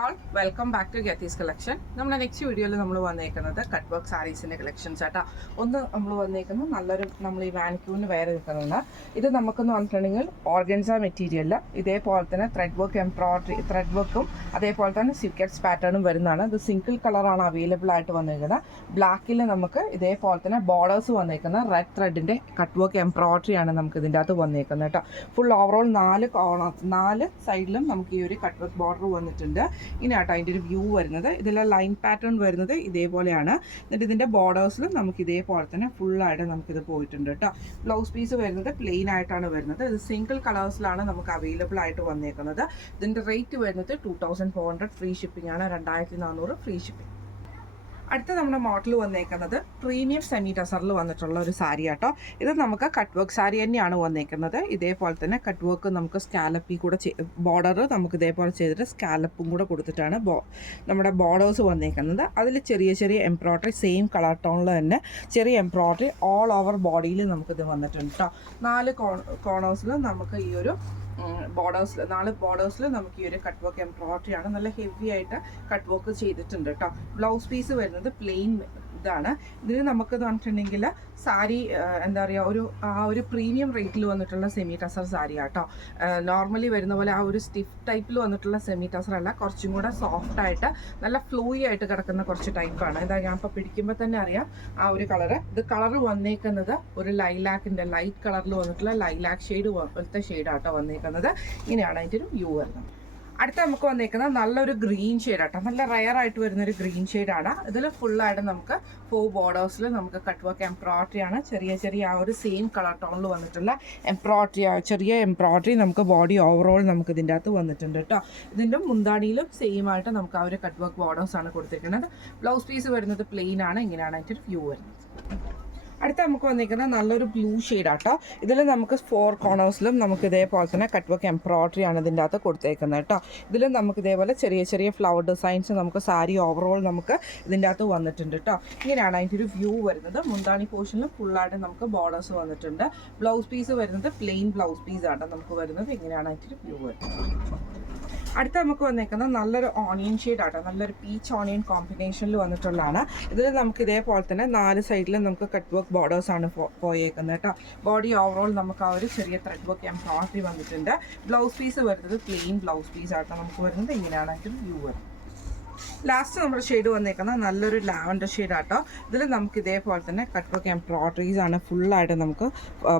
All welcome back to Geethu's collection. നമ്മുടെ next വീഡിയോയിൽ നമ്മൾ വന്നേക്കുന്നത് കട്ട് വർക്ക് സാരീസിൻ്റെ കളക്ഷൻസ് ആട്ടോ. ഒന്ന് നമ്മൾ വന്നേക്കുന്നത് നല്ലൊരു നമ്മൾ ഈ വാനിക്യൂവിന് വേറെ നിൽക്കുന്നുണ്ട്. ഇത് നമുക്കെന്ന് പറഞ്ഞിട്ടുണ്ടെങ്കിൽ ഓർഗൻസ മെറ്റീരിയലിൽ ഇതേപോലെ തന്നെ ത്രെഡ് വർക്ക് എംബ്രോയിഡറി ത്രെഡ് വർക്കും അതേപോലെ തന്നെ സിക്കറ്റ്സ് പാറ്റേണും വരുന്നതാണ്. ഇത് സിംഗിൾ കളറാണ് അവൈലബിൾ ആയിട്ട് വന്നിരിക്കുന്നത്. ബ്ലാക്കിൽ നമുക്ക് ഇതേപോലെ തന്നെ ബോർഡേഴ്സ് വന്നേക്കുന്ന റെഡ് ത്രെഡിൻ്റെ കട്ട് വർക്ക് എംബ്രോയിഡറിയാണ് നമുക്ക് ഇതിൻ്റെ അകത്ത് വന്നേക്കുന്നത് കേട്ടോ. ഫുൾ ഓവറോൾ 4 സൈഡിലും നമുക്ക് ഈ ഒരു കട്ട് വർക്ക് ബോർഡർ വന്നിട്ടുണ്ട്. ഇങ്ങനെയാട്ടോ അതിൻ്റെ ഒരു വ്യൂ വരുന്നത്. ഇതിലെ ലൈൻ പാറ്റേൺ വരുന്നത് ഇതേപോലെയാണ്. എന്നിട്ട് ഇതിൻ്റെ ബോർഡേഴ്സിലും നമുക്ക് ഇതേപോലെ തന്നെ ഫുള്ളായിട്ട് നമുക്കിത് പോയിട്ടുണ്ട് കേട്ടോ. ബ്ലൗസ് പീസ് വരുന്നത് പ്ലെയിൻ ആയിട്ടാണ് വരുന്നത്. ഇത് സിംഗിൾ കളേഴ്സിലാണ് നമുക്ക് അവൈലബിൾ ആയിട്ട് വന്നേക്കുന്നത്. ഇതിൻ്റെ റേറ്റ് വരുന്നത് 2400 ഫ്രീ ഷിപ്പിംഗ് ആണ്. 2400 ഫ്രീ ഷിപ്പിംഗ്. അടുത്ത നമ്മുടെ മോഡൽ വന്നേക്കുന്നത് പ്രീമിയം സെമി ടസറിൽ വന്നിട്ടുള്ള ഒരു സാരി ആട്ടോ. ഇത് നമുക്ക് കട്ട് വർക്ക് സാരി തന്നെയാണ് വന്നേക്കുന്നത്. ഇതേപോലെ തന്നെ കട്ട് വർക്ക് നമുക്ക് സ്കാലപ്പിൽ കൂടെ ബോർഡർ നമുക്ക് ഇതേപോലെ ചെയ്തിട്ട് സ്കാലപ്പും കൂടെ കൊടുത്തിട്ടാണ് നമ്മുടെ ബോർഡേഴ്സ് വന്നേക്കുന്നത്. അതിൽ ചെറിയ ചെറിയ എംബ്രോയിഡറി സെയിം കളർ ടോണിൽ തന്നെ ചെറിയ എംബ്രോയിഡറി ഓൾ ഓവർ ബോഡിയിൽ നമുക്കിത് വന്നിട്ടുണ്ട് കേട്ടോ. 4 കോർണേഴ്സിൽ നമുക്ക് ഈ ഒരു ബോർഡേഴ്സിൽ നമുക്ക് ഈ ഒരു കട്ട് വർക്ക് എംബ്രോയിഡറി ആണ്. നല്ല ഹെവി ആയിട്ട് കട്ട് വർക്ക് ചെയ്തിട്ടുണ്ട് കേട്ടോ. ബ്ലൗസ് പീസ് വരുന്നത് പ്ലെയിൻ ഇതാണ്. ഇതിന് നമുക്ക് പറഞ്ഞിട്ടുണ്ടെങ്കിൽ സാരി എന്താ പറയുക ഒരു പ്രീമിയം റേറ്റിൽ വന്നിട്ടുള്ള സെമി ടസർ സാരി ആട്ടോ. നോർമലി വരുന്ന പോലെ ആ ഒരു സ്റ്റിഫ് ടൈപ്പിൽ വന്നിട്ടുള്ള സെമി ടസർ അല്ല, കുറച്ചും കൂടെ സോഫ്റ്റ് ആയിട്ട് നല്ല ഫ്ലൂയി ആയിട്ട് കിടക്കുന്ന കുറച്ച് ടൈപ്പാണ്. ഇതാ ഞാൻ ഇപ്പോൾ പിടിക്കുമ്പോൾ തന്നെ അറിയാം ആ ഒരു കളറ്. ഇത് കളറ് വന്നേക്കുന്നത് ഒരു ലൈലാക്കിൻ്റെ ലൈറ്റ് കളറിൽ വന്നിട്ടുള്ള ലൈലാക്ക് ഷെയ്ഡ് പോലത്തെ ഷെയ്ഡാട്ടോ വന്നേക്കുന്നത്. ഇങ്ങനെയാണ് അതിൻ്റെ ഒരു വ്യൂ വരുന്നത്. അടുത്ത നമുക്ക് വന്നേക്കുന്നത് നല്ലൊരു ഗ്രീൻ ഷെയ്ഡാട്ടോ. നല്ല റയർ ആയിട്ട് വരുന്നൊരു ഗ്രീൻ ഷെയ്ഡാണ്. ഇതിൽ ഫുള്ളായിട്ട് നമുക്ക് 4 ബോർഡേഴ്സിൽ നമുക്ക് കട്ട് വർക്ക് എംബ്രോയിഡറി ആണ്. ചെറിയ ആ ഒരു സെയിം കളർ ടോണിൽ വന്നിട്ടുള്ള ചെറിയ എംബ്രോയിഡറി നമുക്ക് ബോഡി ഓവറോൾ നമുക്ക് ഇതിൻ്റെ അകത്ത് വന്നിട്ടുണ്ട് കേട്ടോ. ഇതിൻ്റെ മുന്താണിയിലും സെയിം ആയിട്ട് നമുക്ക് ആ ഒരു കട്ട് വർക്ക് ബോർഡേഴ്സ് ആണ് കൊടുത്തിരിക്കുന്നത്. ബ്ലൗസ് പീസ് വരുന്നത് പ്ലെയിൻ ആണ്. ഇങ്ങനെയാണ് അതിൻ്റെ ഒരു വ്യൂ വരുന്നത്. അടുത്ത നമുക്ക് വന്നിരിക്കുന്നത് നല്ലൊരു ബ്ലൂ ഷെയ്ഡാട്ടോ. ഇതിൽ നമുക്ക് 4 കോർണേഴ്സിലും നമുക്ക് ഇതേപോലെ തന്നെ കട്ട് വർക്ക് എംബ്രോയിഡറി ആണ് ഇതിൻ്റെ അകത്ത് കൊടുത്തേക്കുന്നത് കേട്ടോ. ഇതിൽ നമുക്ക് ഇതേപോലെ ചെറിയ ഫ്ലവർ ഡിസൈൻസ് നമുക്ക് സാരി ഓവറോൾ നമുക്ക് ഇതിൻ്റെ അകത്ത് വന്നിട്ടുണ്ട് കേട്ടോ. ഇങ്ങനെയാണ് അതിൻ്റെ ഒരു വ്യൂ വരുന്നത്. മുന്താണി പോർഷനിലും ഫുള്ളായിട്ട് നമുക്ക് ബോർഡേഴ്സ് വന്നിട്ടുണ്ട്. ബ്ലൗസ് പീസ് വരുന്നത് പ്ലെയിൻ ബ്ലൗസ് പീസാണ് നമുക്ക് വരുന്നത്. ഇങ്ങനെയാണ് അതിൻ്റെ ഒരു വ്യൂ വരുന്നത്. അടുത്ത നമുക്ക് വന്നേക്കുന്നത് നല്ലൊരു ഓണിയൻ ഷെയ്ഡാട്ടോ. നല്ലൊരു പീച്ച് ഓണിയൻ കോമ്പിനേഷനിൽ വന്നിട്ടുള്ളതാണ്. ഇതിൽ നമുക്ക് ഇതേപോലെ തന്നെ 4 സൈഡിലും നമുക്ക് കട്ട് വർക്ക് ബോർഡേഴ്സ് ആണ് പോയേക്കുന്നത് കേട്ടോ. ബോഡി ഓവറോൾ നമുക്ക് ആ ഒരു ചെറിയ ത്രെഡ് വർക്ക് എംബ്രോയിഡറി വന്നിട്ടുണ്ട്. ബ്ലൗസ് പീസ് വരുന്നത് പ്ലെയിൻ ബ്ലൗസ് പീസ് ആട്ടോ നമുക്ക് വരുന്നത്. ഇങ്ങനെയാണ് അതിൻ്റെ വ്യൂ വരുന്നത്. ലാസ്റ്റ് നമ്മുടെ ഷെയ്ഡ് വന്നേക്കുന്നത് നല്ലൊരു ലാവൻഡർ ഷെയ്ഡാട്ടോ. ഇതിൽ നമുക്ക് ഇതേപോലെ തന്നെ കട്ട് വർക്ക് എംബ്രോയിഡറീസ് ആണ് ഫുള്ളായിട്ട് നമുക്ക്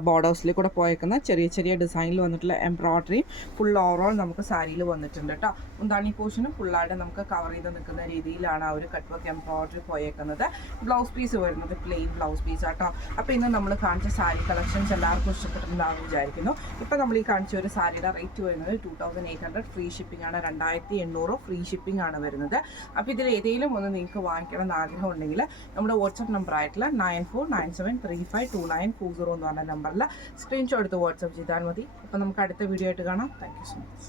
ബോർഡേഴ്സിൽ കൂടെ പോയേക്കുന്ന ചെറിയ ഡിസൈനിൽ വന്നിട്ടുള്ള എംബ്രോയിഡറി ഫുൾ ഓവറോൾ നമുക്ക് സാരിയിൽ വന്നിട്ടുണ്ട് കേട്ടോ. മുന്താണി പോർഷനും ഫുള്ളായിട്ട് നമുക്ക് കവർ ചെയ്ത് നിൽക്കുന്ന രീതിയിലാണ് ആ ഒരു കട്ട് വർക്ക് എംബ്രോയിഡറി പോയേക്കുന്നത്. ബ്ലൗസ് പീസ് വരുന്നത് പ്ലെയിൻ ബ്ലൗസ് പീസ് ആട്ടോ. അപ്പോൾ ഇന്ന് നമ്മൾ കാണിച്ച സാരി കളക്ഷൻസ് എല്ലാവർക്കും ഇഷ്ടപ്പെട്ടിട്ടുണ്ടാകുമെന്ന് വിചാരിക്കുന്നു. ഇപ്പോൾ നമ്മൾ ഈ കാണിച്ച ഒരു സാരിയുടെ റേറ്റ് വരുന്നത് 2800 ഫ്രീ ഷിപ്പിംഗ് ആണ്. 2800 ഫ്രീ ഷിപ്പിംഗ് ആണ് വരുന്നത്. അപ്പോൾ ഇതിൽ ഏതെങ്കിലും ഒന്ന് നിങ്ങൾക്ക് വാങ്ങിക്കണം എന്ന് ആഗ്രഹം ഉണ്ടെങ്കിൽ നമ്മുടെ വാട്സപ്പ് നമ്പർ ആയിട്ടുള്ള 9497352940 എന്ന് പറഞ്ഞ നമ്പറിൽ സ്ക്രീൻഷോട്ട് എടുത്ത് വാട്സപ്പ് ചെയ്താൽ മതി. അപ്പോൾ നമുക്ക് അടുത്ത വീഡിയോ ആയിട്ട് കാണാം. Thank you so much.